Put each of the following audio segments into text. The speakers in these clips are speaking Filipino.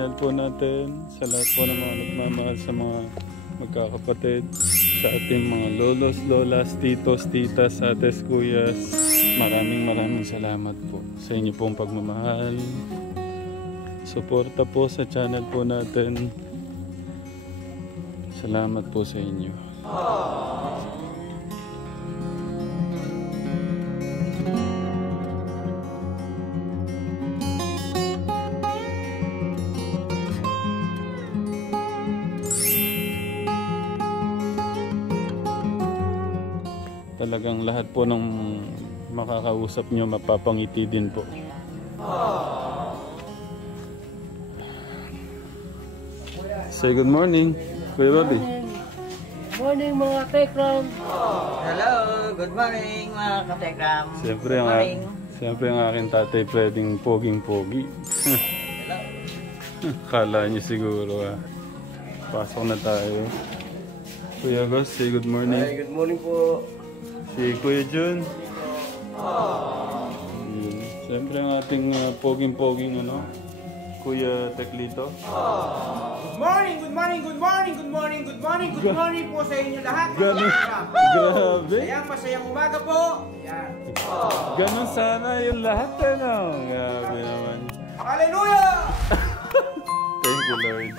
channel po natin, sa lahat po ng mga nagmamahal sa mga magkakapatid, sa ating mga lolos, lolas, titos, titas, ates, kuyas. Maraming salamat po sa inyo pong pagmamahal. Suporta po sa channel po natin. Salamat po sa inyo. Talagang lahat po ng makakausap nyo mapapangiti din po. Say good morning, Kuya Bobby. Good morning mga Tekram. Hello, good morning mga katekram. Siyempre ang aking tatay pwedeng poging-pogi. Kala niyo siguro Pasok na tayo. Kuya Gus, say good morning. Hi, good morning po. Si Kuya Jun. Siyempre ang ating poging-poging Kuya Teklito. Good morning po sa inyo lahat. Grabe. Masayang umaga po. Yan. Ganon sana yung lahat Grabe naman. Hallelujah! Thank you, Lord.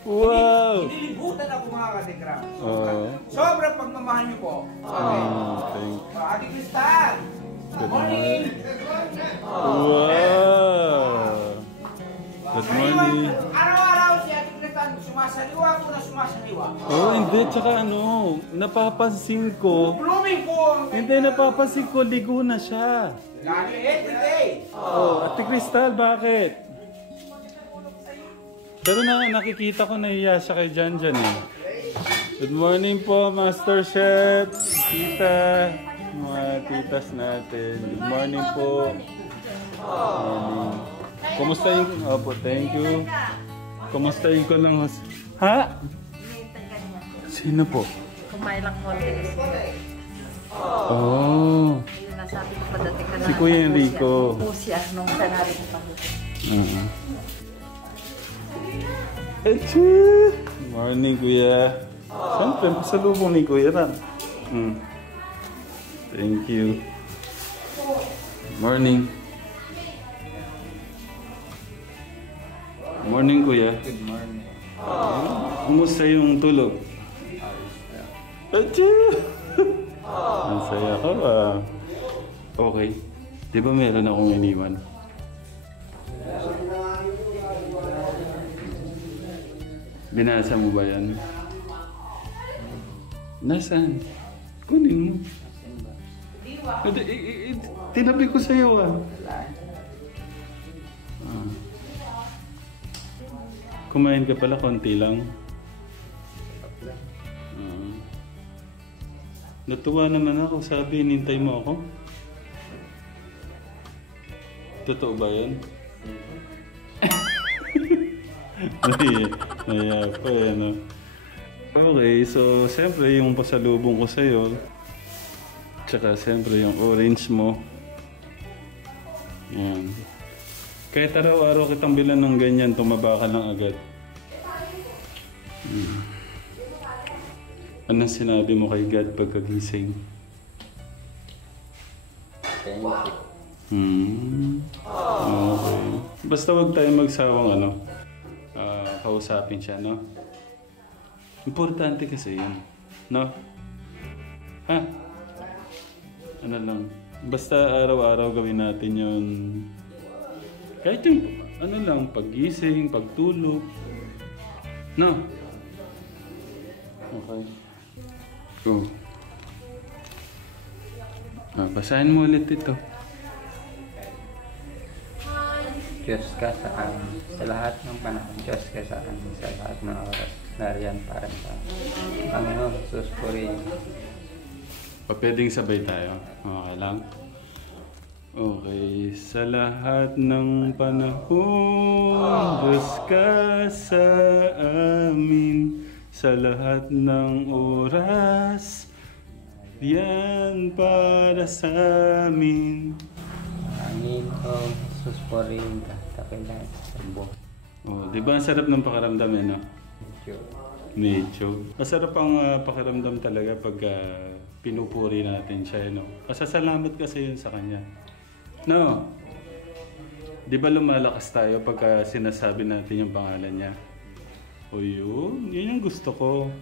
Wow! Inilibutan ako mga katekram. Oo. Sobrang pagmamahal niyo po. Thank you. Ate Cristal. Good morning. Wow! Good morning. Araw-araw si Ate Cristal sumasaliwa ko na sumasaliwa. Hindi. Tsaka napapansin ko. Blooming po. Hindi, napapansin ko, ligo na siya. Lagi everyday. Ate Cristal, bakit? Pero nakikita ko nahiya siya kay Janjan Good morning po, Master Chef, tita, mga titas natin. Good morning po. Morning. Kumustahin ko? Opo, thank you. Kumustahin ko lang. Ha? Sino po? Kumain lang konti kasi. Oh. Yun na, sabi ko padating ka na. Si Kuya Enrico. Upo siya nung kanari ko pa. Morning, Kuya. Siyempre, pasalubong ni Kuya Ram. Thank you. Morning. Morning, Kuya. Good morning. Kumusta yung tulog? Ang saya ko. Okay. Di ba meron akong iniwan? Binasa mo ba yan? Nasaan? Kunin mo. Tinabi ko sa'yo Kumain ka pala, konti lang. Natuwa naman ako. Sabi, hinintay mo ako. Totoo ba yan? Naya pa Okay, so siyempre yung pasalubong ko sa'yo, tsaka siyempre yung orange mo. Yan. Kahit araw-araw kitang bilan ng ganyan, tumaba ka lang agad. Anong sinabi mo kay God pagkagising? Thank you. Okay. Basta wag tayo magsawang kausapin siya, no? Importante kasi yun, no? Ha? Ano lang, basta araw-araw gawin natin yun. Kahit yung, paggising, pagtulog. No? Okay. Go. Basahin mo ulit ito. Diyos ka sa amin, sa lahat ng panahon, Diyos ka sa amin, sa lahat ng oras, nariyan para sa Panginoon, Jesus, purihin. Pwedeng sabay tayo. Okay lang? Okay. Sa lahat ng panahon, Diyos ka sa amin, sa lahat ng oras, yan para sa amin. Panginoon, Jesus, purihin ka, takilan sa buhay. Oh, di ba ang sarap ng pakiramdam no? Medyo. Medyo. Masarap ang pakiramdam talaga pag pinupuri natin siya, no? Pasasalamat kasi yun sa kanya. No? Di ba lumalakas tayo pagka sinasabi natin yung pangalan niya? O yun yung gusto ko.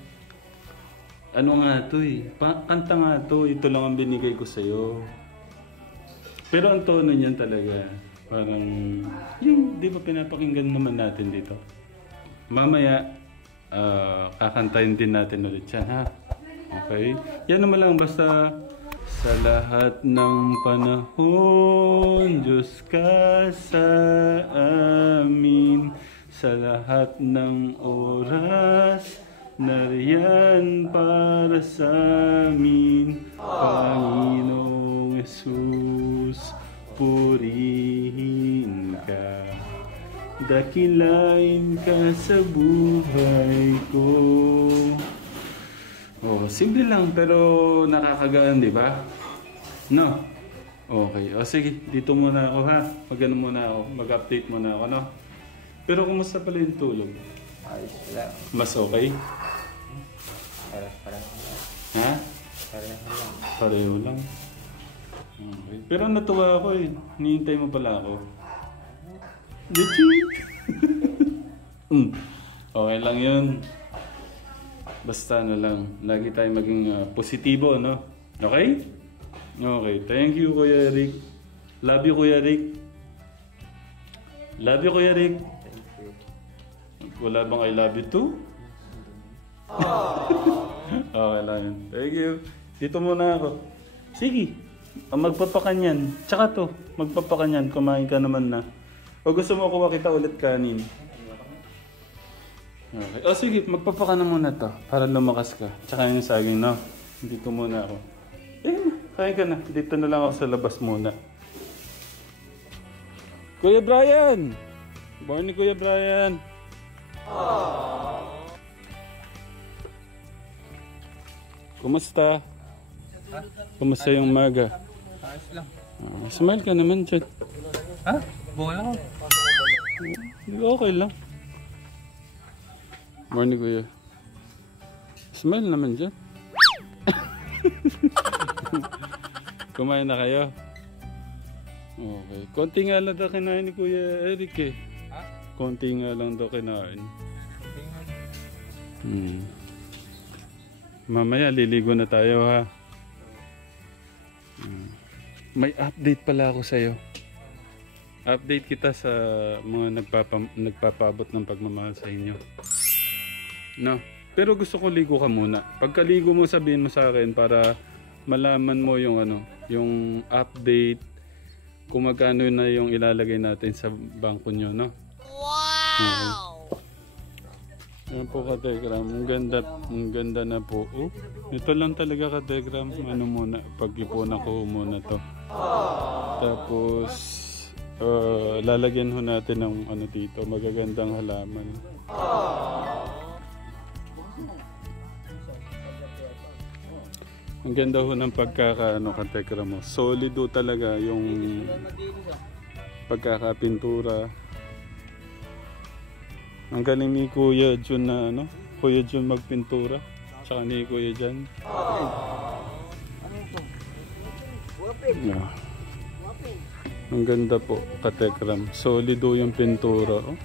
Ano nga to eh? Kanta nga to, ito lang ang binigay ko sa'yo. Pero ang tono niyan talaga, parang, yung di ba pinapakinggan naman natin dito? Mamaya, kakantayin din natin ulit yan, ha? Okay? Yan naman lang, basta sa lahat ng panahon, Diyos ka sa amin. Sa lahat ng oras, nariyan para sa amin. Panginoong Yesus, purihin ka. Dakilain ka sa buhay ko. Oh, simple lang pero nakakagaan, di ba? No? Okay. O sige, dito muna ako ha. Mag-ano muna ako. Mag-update muna ako, no? Pero kumusta pala yung tulog? Ayos lang. Mas okay? Pareho lang. Ha? Pareho lang. Pareho lang. Okay. Pero natuwa ako eh. Hinihintay mo pala ako. Legit! Okay lang yun. Basta ano lang. Lagi tayo maging positibo, no? Okay? Okay. Thank you, Kuya Rick. Love you, Kuya Rick. Love you, Kuya Rick. Thank you. Wala bang I love you too? Okay lang yun. Thank you. Dito muna ako. Sige. Magpapakanyan. Tsaka to. Magpapakanyan. Kumain ka naman na. O gusto mo kuha kita ulit kanin? Okay. O sige. Magpapaka na muna to. Para lumakas ka. Tsaka yung saging, no? Dito muna ako. Kain ka na. Dito na lang ako sa labas muna. Kuya Brian! Morning, Kuya Brian. Kumusta? Kumusta yung maga? Ayos lang. Smile ka naman dyan. Ha? Bunga ako. Okay lang. Morning, Kuya. Smile naman dyan. Kumain na kayo? Okay. Konti nga lang daw kinain ni Kuya Eric eh. Ha? Konti nga lang daw kinain. Mamaya liligo na tayo ha. May update pala ako sa'yo. Update kita sa mga nagpapaabot ng pagmamahal sa inyo. No? Pero gusto ko ligo ka muna. Pagkaligo mo sabihin mo sa akin para malaman mo yung ano, yung update kung magkano na yung ilalagay natin sa bangko nyo, no? Wow! Yan po ka-Telegram. Ang ganda na po. Oh, ito lang talaga ka-Telegram. Ano muna, pag-ipunan ko muna to. Tapos, lalagyan ho natin ng ano dito, magagandang halaman. Ang ganda ho ng pagkakaano ka-Tekra mo. Solido talaga yung pagkakapintura. Ang galing ni Kuya Jun na ano, Kuya Jun magpintura. Tsaka ni Kuya Jan. Yeah. Ang ganda po ka-Tekram. Solido yung pintura. Oh.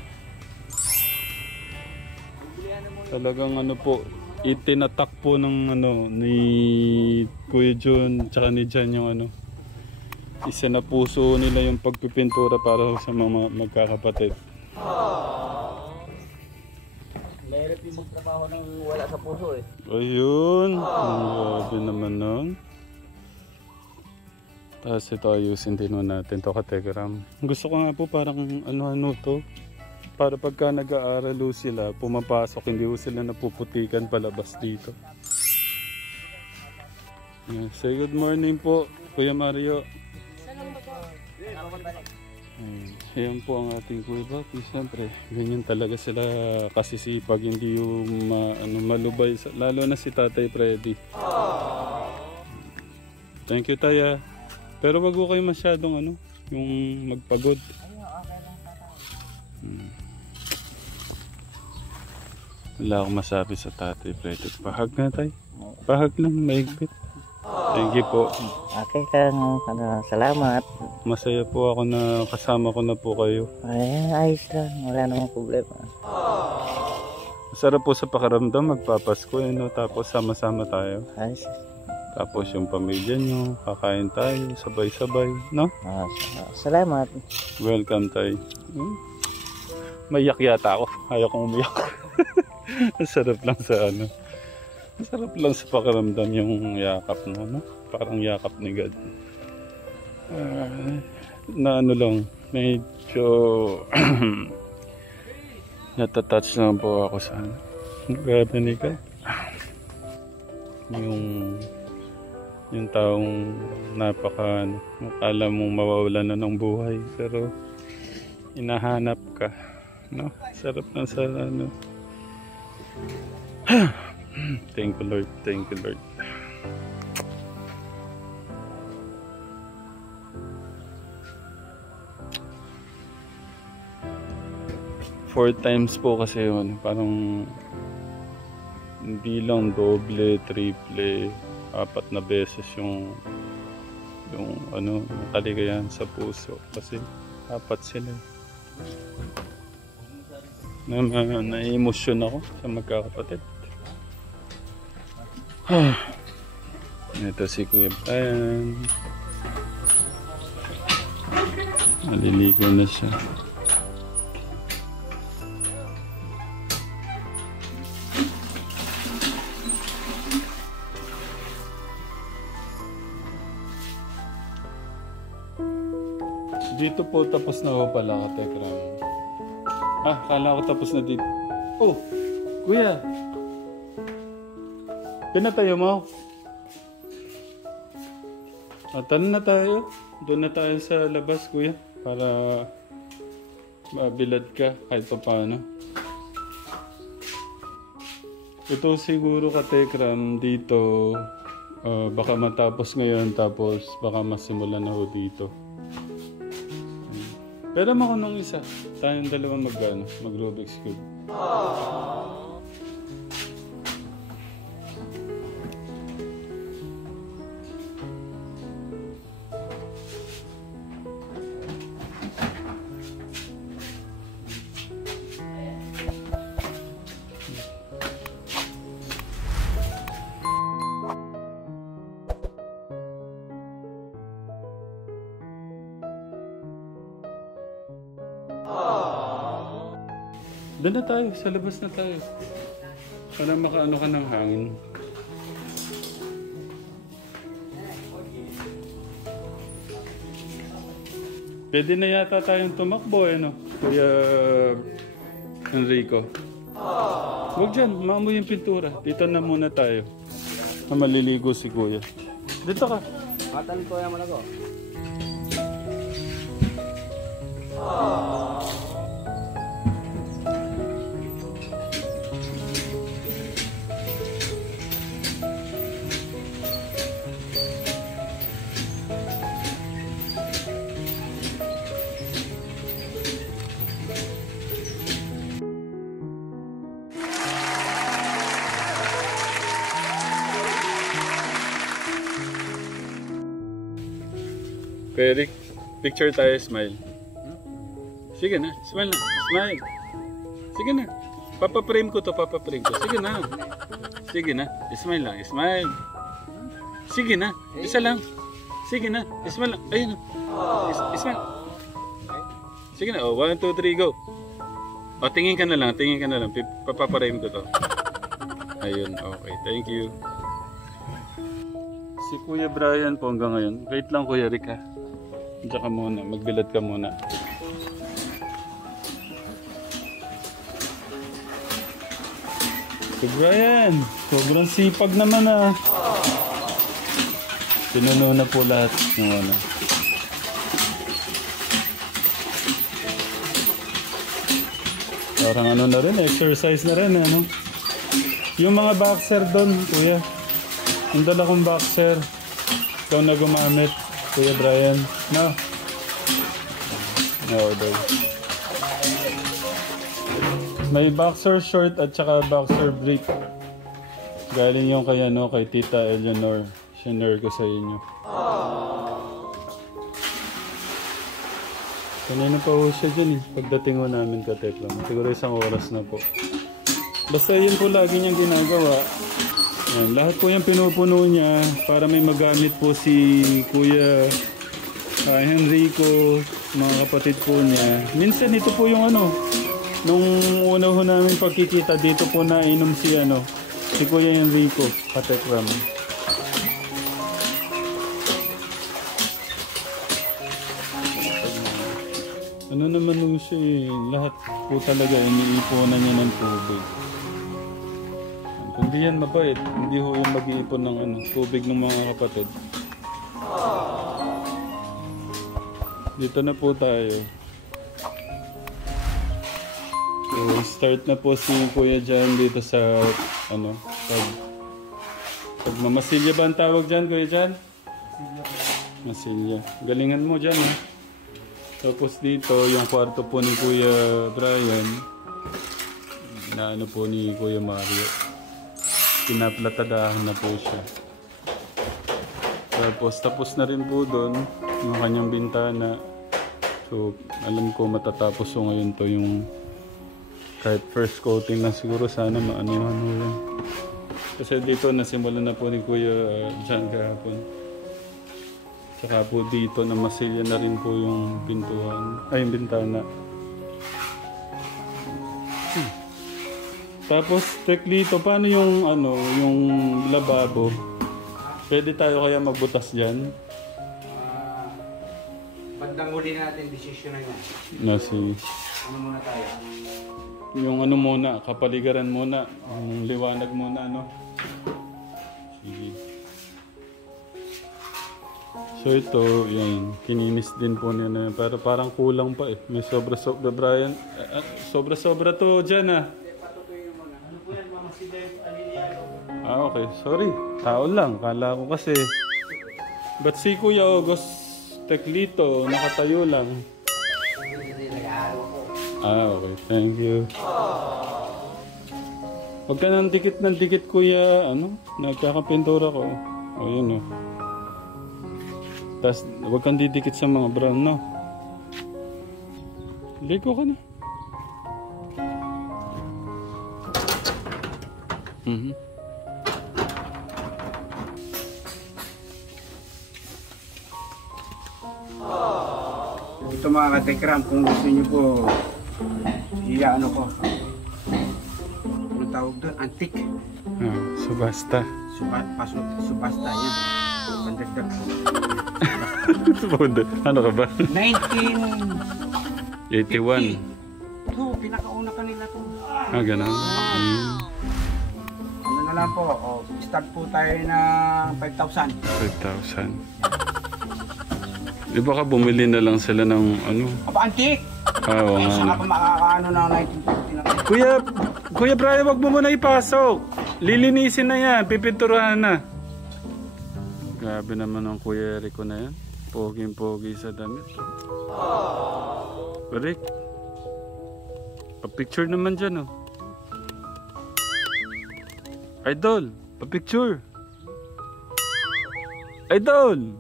Talagang ano po, itinatak po ng ano ni Kuya Jun tsaka ni Jan yung ano, isa na puso nila yung pagpipintura para sa mga magkakapatid. Mahirap yung magtrabaho nang wala sa puso eh. Ayun, ang grabe naman nun. Tapos ito ayusin din natin to ka-Telegram. Gusto ko nga po parang ano-ano to. Para pagka nag-aaral sila, pumapasok, hindi sila napuputikan palabas dito. Say good morning po, Kuya Mario. Ayan po ang ating Kuya Papi. Siyempre, ganyan talaga sila kasisipag, hindi yung malubay. Lalo na si Tatay Freddy. Thank you, Taya. Pero wag ko kayo masyadong yung magpagod. Wala akong masabi sa Tatay Fred. Pahag na tayo. Pahag lang, maigpit. Thank you po. Okay kang salamat. Masaya po ako na kasama ko na po kayo. Ay, ayos lang. Wala namang problema. Masarap po sa pakiramdam, magpapasko no? Tapos sama-sama tayo. Ayos. Tapos yung pamilya nyo, kakain tayo, sabay-sabay, no? Salamat. Welcome tayo. Mayak yata ako. Ayaw kong umiyak. Masarap lang sa ano. Masarap lang sa pakiramdam yung yakap mo, no? Parang yakap ni God. Na ano lang, medyo natatouch lang po ako sa ano. Grabe ni God. Yung taong napaka ano, akala mong mawawalan na ng buhay pero hinahanap ka, no? Sarap na sa ano. Thank you Lord, thank you Lord. Four times po kasi yun, parang hindi lang doble, triple, 4 na beses yung ano, kaligayahan sa puso kasi 4 sila. Na-emosyon ako sa magkakapatid. Ito si Kuya Brian. Naliligo na siya. Dito po tapos na ho pala ka, Tekram. Kala ko tapos na dito. Oh, Kuya. Pinatayo mo. Atan na tayo. Doon na tayo sa labas, Kuya. Para mabilad ka kahit pa paano. Ito siguro ka, Tekram, dito. Baka matapos ngayon tapos baka masimulan na ho dito. Pero ako nung isa, tayong dalawa mag-Rubik's Cube. Doon na tayo, sa labas na tayo. Para makaano ka ng hangin. Pwede na yata tayong tumakbo, no? Kuya Enrico. Huwag dyan, maamoy yung pintura. Dito na muna tayo. Maliligo si Kuya. Dito ka. Matan ko yung malago. Kuya Rick, picture tayo, smile. Sige na, smile na, smile. Sige na, papaprame ko to, papaprame ko. Sige na, sige na, smile lang, smile. Sige na, isa lang. Sige na, smile lang, ayun. Smile. Sige na, 1, 2, 3, go. Tingin ka na lang, papaprame ko to. Ayun, okay, thank you. Si Kuya Brian po hanggang ngayon. Wait lang Kuya Rick ha. Diyan ka muna, magbilad ka muna. Si Brian, sobrang sipag naman ah. Pinuno na po lahat ng ano. Parang ano na rin, exercise na rin ano. Yung mga boxer doon, Kuya. Ang dala kong boxer. Ikaw na gumamit, Kuya Brian. No? No, daw. May boxer short at saka boxer brief. Galing yung kay, kay Tita Eleanor. Sinare ko sa inyo. Kanina pa ho siya dyan eh. Pagdating ho namin ka Tekla. Siguro 1 oras na po. Basta yun po lagi niyang ginagawa. Yan, lahat po yung pinupuno niya para may magamit po si Kuya Henrico, mga kapatid po niya. Minsan ito po yung nung una ho namin pagkikita dito po nainom si Kuya Henrico, Katekram. Ano naman ho siya eh, lahat po talaga iniipunan niya ng tubig. Kundi yan mabait, hindi ho yung mag-iipon ng tubig ng mga kapatid. Dito na po tayo. So, start na po si Kuya Jan dito sa pagmamasilya ba ang tawag dyan, Kuya Jan? Masilya. Galingan mo dyan ha. Tapos dito, yung kwarto po ni Kuya Brian, na po ni Kuya Mario. Pinaplatadahan na po siya. Tapos na rin po doon yung kanyang bintana. So, alam ko matatapos so ngayon to yung kahit first coating na siguro sana maanuhan mo yan. Kasi dito nasimulan na po ni Kuya John kahapon. Tsaka po dito na masilya na rin po yung pintuan, ay yung bintana. Tapos Teklito, paano yung yung lababo? Pwede tayo kaya magbutas diyan? Bandang huli natin, desisyon na yan. Ano muna tayo? Yung muna, kapaligiran muna, yung liwanag muna, Sige. So ito, yan, kininis din po niya na, pero parang kulang pa eh. May sobra-sobra, Brian. Sobra-sobra to dyan Ano po yan, Mama Silep, Aliliano? okay. Sorry. Tao lang. Kala ko kasi. Ba't si Kuya August Teklito, nakatayo lang? Okay. Thank you. Huwag ka ng dikit, Kuya. Nagkakapintura ko. Yun Tapos, huwag kang didikit sa mga brown, Ligo ka na. Ito mga katekram, kung gusto nyo po, ko. Ano tawag doon? Antique. Subasta. Subasta yan. Pandagdag po. Ano ka ba? 1981. 81. Ito, pinakauna kanila to. Ganun. Ano na lang po, start po tayo ng 5,000. 5,000. Di ba ka bumili na lang sila ng Aba, antique! Oo nga. Saan ako makakaano ng 1950 na? Kuya Brian, wag mo muna ipasok. Lilinisin na yan, pipinturahan na. Grabe naman ang Kuya Rico na yan. Poging-pogi sa damit. Rick, pa-picture naman dyan, Idol, pa-picture. Idol!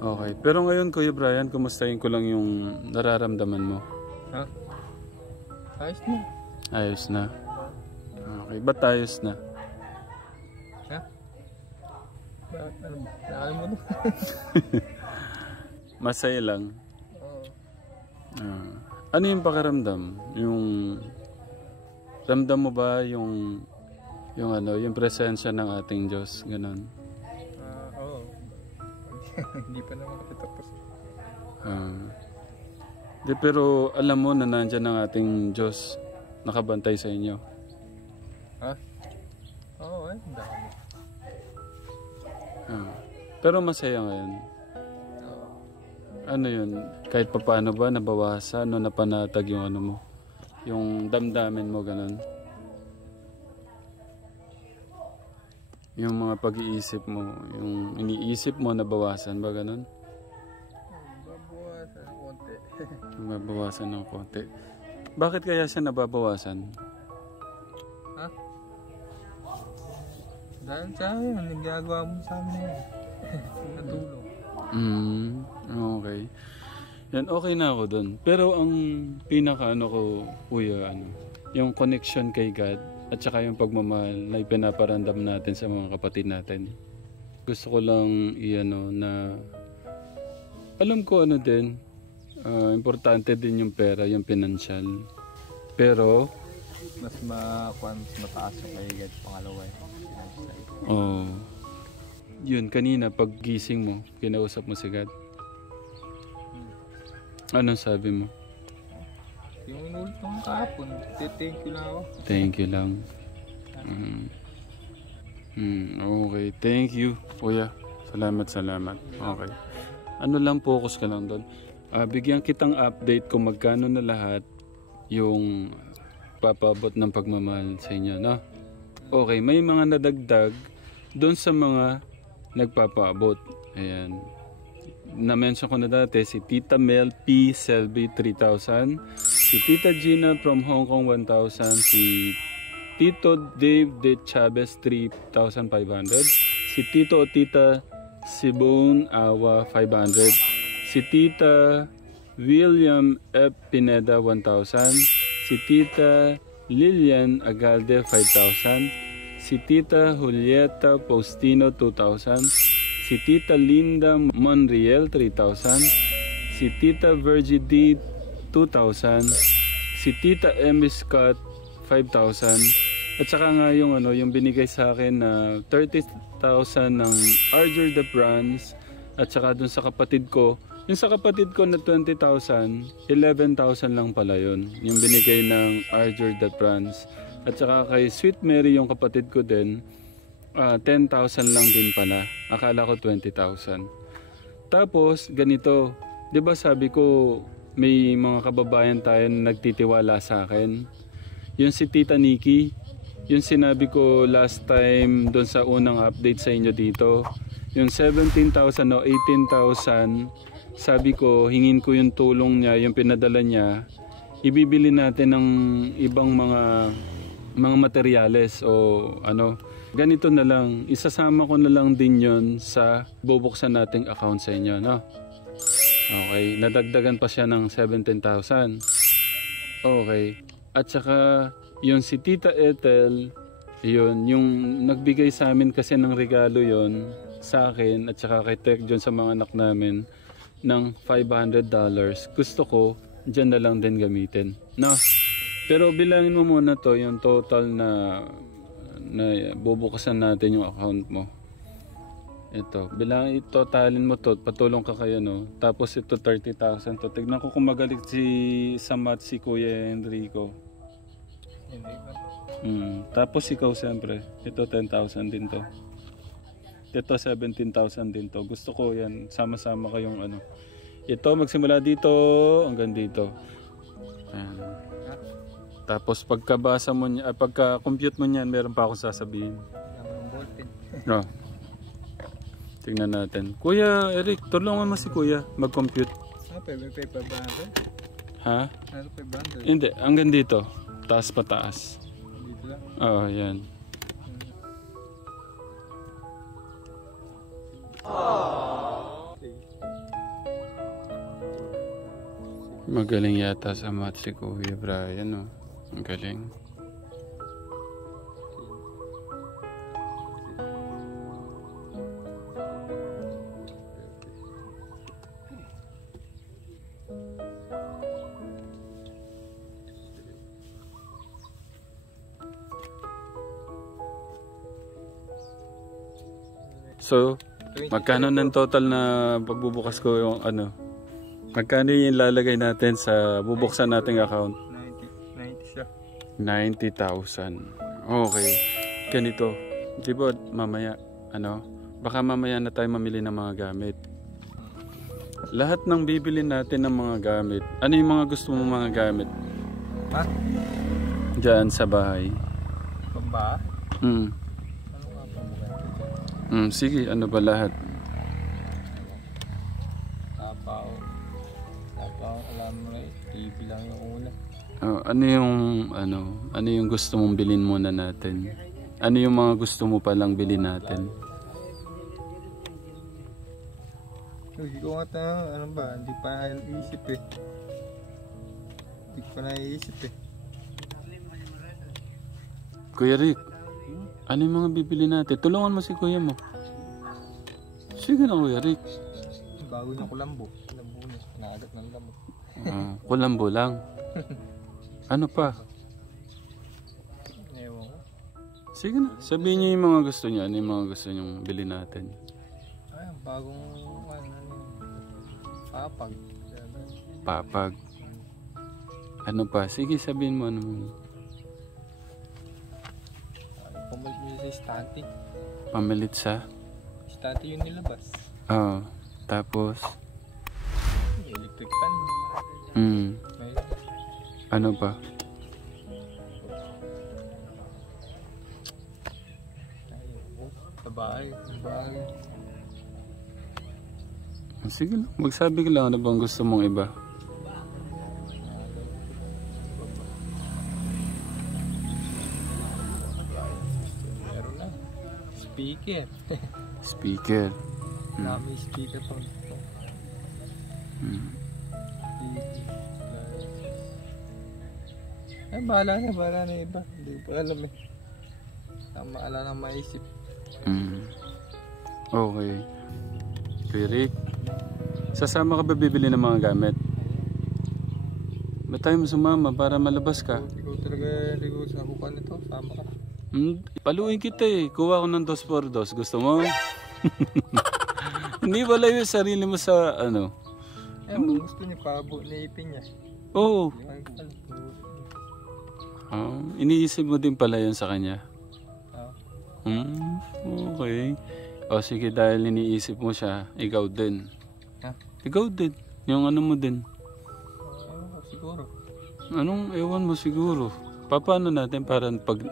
Okay, pero ngayon Kuya Brian, kumustahin ko lang yung nararamdaman mo? Ayos na. Ayos na? Okay, ba't ayos na? Nakalimutan. Masaya lang? Ano yung pakiramdam? Yung ramdam mo ba yung presensya ng ating Diyos, ganon? Oo. Hindi pa naman kasi tapos. Pero alam mo na nandyan ang ating Diyos nakabantay sa inyo. Oo, dami. Pero masaya ngayon. Ano yun? Kahit papaano ba nabawasan o napanatag yung mo? Yung damdamin mo, ganon? Yung mga pag-iisip mo, yung iniisip mo nabawasan ba, ganon? Babawasan konti. Nababawasan ng konti. Bakit kaya siya nababawasan? Ha? Dahil sa akin, nagagawa mo sa amin na natulong. Okay. Yan, okay na ako dun. Pero ang pinaka ko, kuya, yung connection kay God at saka yung pagmamahal na ipinaparamdam natin sa mga kapatid natin. Gusto ko lang na alam ko din, importante din yung pera, yung financial. Pero Mas mataas yung kay God, pangalawa yun, kanina pag gising mo, kinausap mo si God. Anong sabi mo? Yung inulit ng kahapon, thank you lang ako. Thank you lang. Okay, thank you, kuya. Salamat. Okay. Focus ka lang doon. Bigyan kitang update kung magkano na lahat yung papabot ng pagmamahal sa inyo, no? Okay, may mga nadagdag doon sa mga nagpapaabot. Ayan. Na-mention ko na dati si Tita Mel P. Selby 3,000, si Tita Gina from Hong Kong 1,000, si Tito Dave De Chavez 3,500, si Tito o Tita Sibone Awa 500, si Tita William F. Pineda 1,000, si Tita Lilian Agalde 5,000, si Tita Julieta Postino 2,000, si Tita Linda Monreal 3,000, si Tita Virgie D 2,000, si Tita Emmy Scott 5,000, at saka nga yung binigay sa akin na 30,000 ng Arger de France, at saka dun sa kapatid ko. Yung sa kapatid ko na 20,000, 11,000 lang pala yun. Yung binigay ng Arger de France. At saka kay Sweet Mary, yung kapatid ko din, 10,000 lang din pala. Akala ko 20,000. Tapos, ganito. 'Di ba sabi ko, may mga kababayan tayo na nagtitiwala sa akin. Yung si Tita Nikki, yung sinabi ko last time doon sa unang update sa inyo dito. Yung 17,000 o 18,000, sabi ko, hingin ko yung tulong niya, yung pinadala niya. Ibibili natin ng ibang mga materyales o ganito na lang, isasama ko na lang din yon sa bubuksan nating account sa inyo, no? Okay, nadagdagan pa siya ng 17,000. Okay, at saka yung si Tita Ethel, yun, yung nagbigay sa amin kasi ng regalo yon sa akin at saka kay Tek John sa mga anak namin ng $500. Gusto ko, dyan na lang din gamitin, no? Pero bilangin mo muna to, yung total na bubukasan natin yung account mo. Ito, totalin mo to, patulong ka kayo, no? Tapos ito 30,000 to. Tignan ko kung magaling sa math si Kuya Enrico. Tapos ikaw siyempre, ito 10,000 din to. Ito 17,000 din to. Gusto ko yan, sama-sama kayong Ito magsimula dito hanggang dito. Ayan. Tapos pagkabasa mo niya, pagka-compute mo niyan, meron pa akong sasabihin. No. Tingnan natin. Kuya Eric, tulungan mo si Kuya mag-compute. Paper bundle? Ha? Paper bundle? Hindi, hanggang dito. Taas pataas. Dito lang? Oo, yan. Magaling yata sa math si Kuya Brian, no? Ang galing. So, magkano ng total na pagbubukas ko yung magkano yung lalagay natin sa bubuksan nating account? 90 siya. 90,000. Okay. Ganito. Di ba mamaya, baka mamaya na tayo mamili ng mga gamit. Lahat ng bibili natin ng mga gamit, ano yung mga gusto mong mga gamit? Ha? Diyan sa bahay. Pamba? Ano nga pamba? Sige, ano ba lahat? Tapaw, alaman TV lang yung una. Ano yung gusto mong bilhin muna natin? Ano yung mga gusto mo palang bilhin natin? Hindi ko nga ano ba, hindi pa naisip eh. Hindi ko pa naisip eh. Kuya Rick, ano yung mga bibili natin? Tulungan mo si kuya mo. Sige na Kuya Rick. Bago na kulambo. Kulambo na, naagat ng lamok. Kulambo lang. Ano pa? Ewan ko. Sige na, sabihin niyo yung mga gusto niyo. Ano yung mga gusto niyong bilhin natin? Ay, bagong papag. Papag. Ano pa? Sige, sabihin mo ano. Pumalit mo sa estante. Pamilit sa? Estante yung nilabas. Oo. Tapos? Electric fan. May Ano pa? sa bahay. Sige lang, magsabi ka lang ano bang gusto mong iba. Meron na. Speaker. Speaker. Marami speaker pa. Ay, bahala na iba. Hindi ko pa alam eh. Tama na maisip. Okay. Kuya Rick, sasama ka ba bibili ng mga gamit? Ba't tayo mo sumama para malabas ka? Ikaw talaga, ligo sa kukan nito. Sama ka. Paluin kita eh. Kuha ko ng 2x2. Gusto mo? Hindi wala yung sarili mo sa ano. Eh, kung gusto niya, pabo na ipin niya. Oo. Ay, Iniisip mo din pala yun sa kanya? ah. Okay. O sige, dahil iniisip mo siya, ikaw din. Ha? Ikaw din. Yung ano mo din. Siguro. Anong ewan mo siguro? Paano natin para pag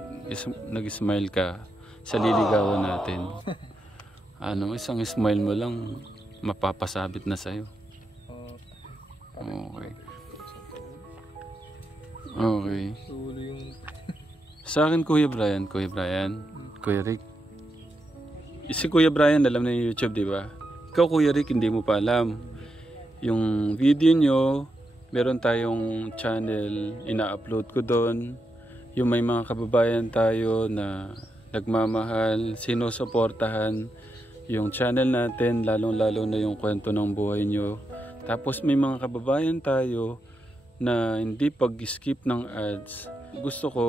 nag-smile ka sa liligawan natin? Isang smile mo lang, mapapasabit na sa'yo. Okay. Okay. Tulo yung... Sa akin, Kuya Brian, Kuya Rick. Si Kuya Brian, alam na yung YouTube, di ba? Ikaw, Kuya Rick, hindi mo pa alam. Yung video nyo, meron tayong channel, ina-upload ko doon. Yung may mga kababayan tayo na nagmamahal, sinusuportahan yung channel natin, lalong-lalo na yung kwento ng buhay nyo. Tapos may mga kababayan tayo na hindi pag-skip ng ads. Gusto ko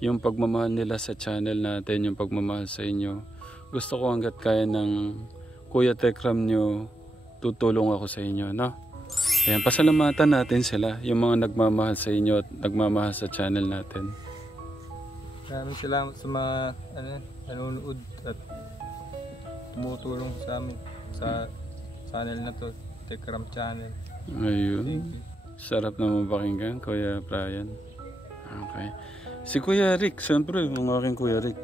yung pagmamahal nila sa channel natin, yung pagmamahal sa inyo. Gusto ko hanggat kaya ng Kuya Tekram nyo, tutulong ako sa inyo, no? Ayan, pasalamatan natin sila, yung mga nagmamahal sa inyo at nagmamahal sa channel natin. Maraming salamat sa mga nanonood at tumutulong sa amin sa channel na to, Tekram Channel. Ayun. Sarap na mapakinggan, Kuya Brian. Okay. Si Kuya Rick, siyempre, ang aking Kuya Rick.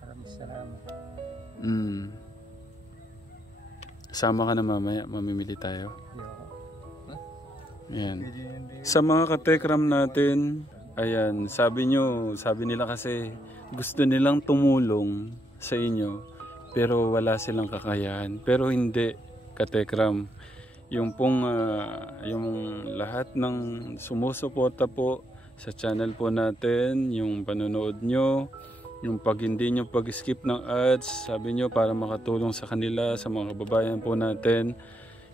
Maraming salamat. Sama ka na mamaya, mamimili tayo. Ayan. Hindi. Sa mga katekram natin, ayan, sabi nila kasi gusto nilang tumulong sa inyo, pero wala silang kakayahan. Pero hindi, katekram. Yung pong, yung lahat ng sumusuporta po sa channel po natin, yung panonood nyo, yung pag hindi nyo pag-skip ng ads, sabi nyo para makatulong sa kanila, sa mga kababayan po natin,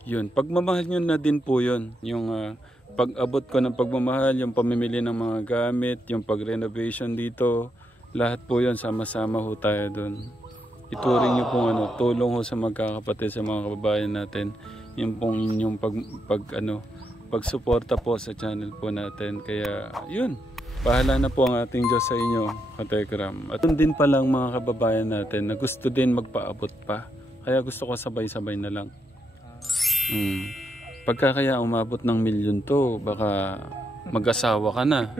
yun, pagmamahal nyo na din po yun. Yung pag-abot ko ng pagmamahal, yung pamimili ng mga gamit, yung pag-renovation dito, lahat po yun, sama-sama ho tayo dun. Ituring nyo pong tulong ho sa magkakapatid, sa mga kababayan natin, yung pong inyong pagsuporta po sa channel po natin. Kaya yun, bahala na po ang ating Diyos sa inyo, katekram. At din palang mga kababayan natin na gusto din magpaabot pa. Kaya gusto ko sabay-sabay na lang. Pagka kaya umabot ng 1,000,000 to, baka mag-asawa ka na.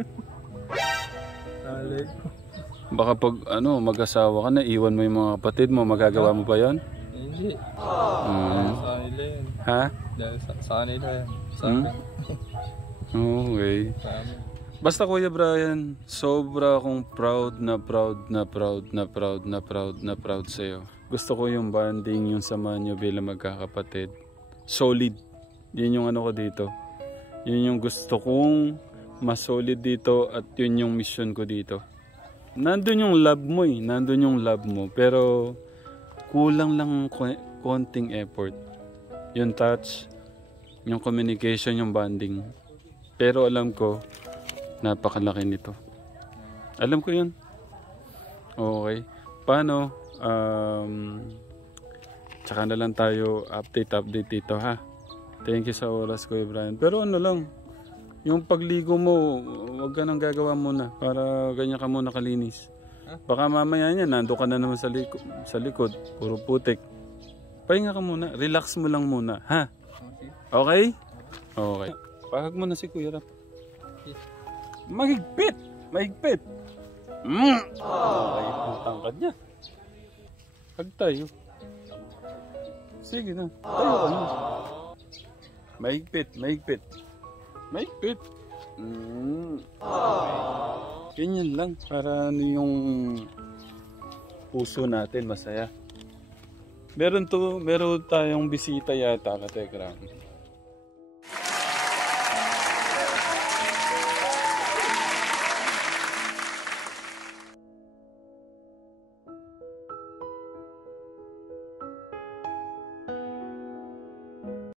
Baka pag mag-asawa ka na, iwan mo yung mga kapatid mo, magagawa mo ba yon? Hindi. Sa nila yun. Ha? Dahil sa kanila yan. Sa Hmm? akin. Okay. Sa amin. Basta Kuya Brian, sobra akong proud na proud sa'yo. Gusto ko yung bonding, yung sama nyo bilang magkakapatid. Solid. Yun yung ano ko dito. Yun yung gusto kong mas solid dito at yun yung mission ko dito. Nandun yung love mo eh. Nandun yung love mo. Pero kulang lang konting effort. Yung touch, yung communication, yung bonding. Pero alam ko, napakalaki nito. Alam ko yun. Okay. Paano? Tsaka na lang tayo update dito ha. Thank you sa oras Kuya Brian. Pero ano lang, yung pagligo mo, wag ka nang gagawa muna para ganyan ka muna kalinis. Baka mamaya niya, nando ka na naman sa likod, puro putik. Pahinga ka muna, relax mo lang muna, ha? Okay? Okay. Pahag mo na si Kuya Rap. Mahigpit! Mahigpit! Okay, ang tangkad niya. Hag tayo. Sige na, tayo ka na. Mahigpit, mahigpit. Mahigpit. Ganyan lang. Para ano yung puso natin masaya. Meron tayong bisita yata, Katekram.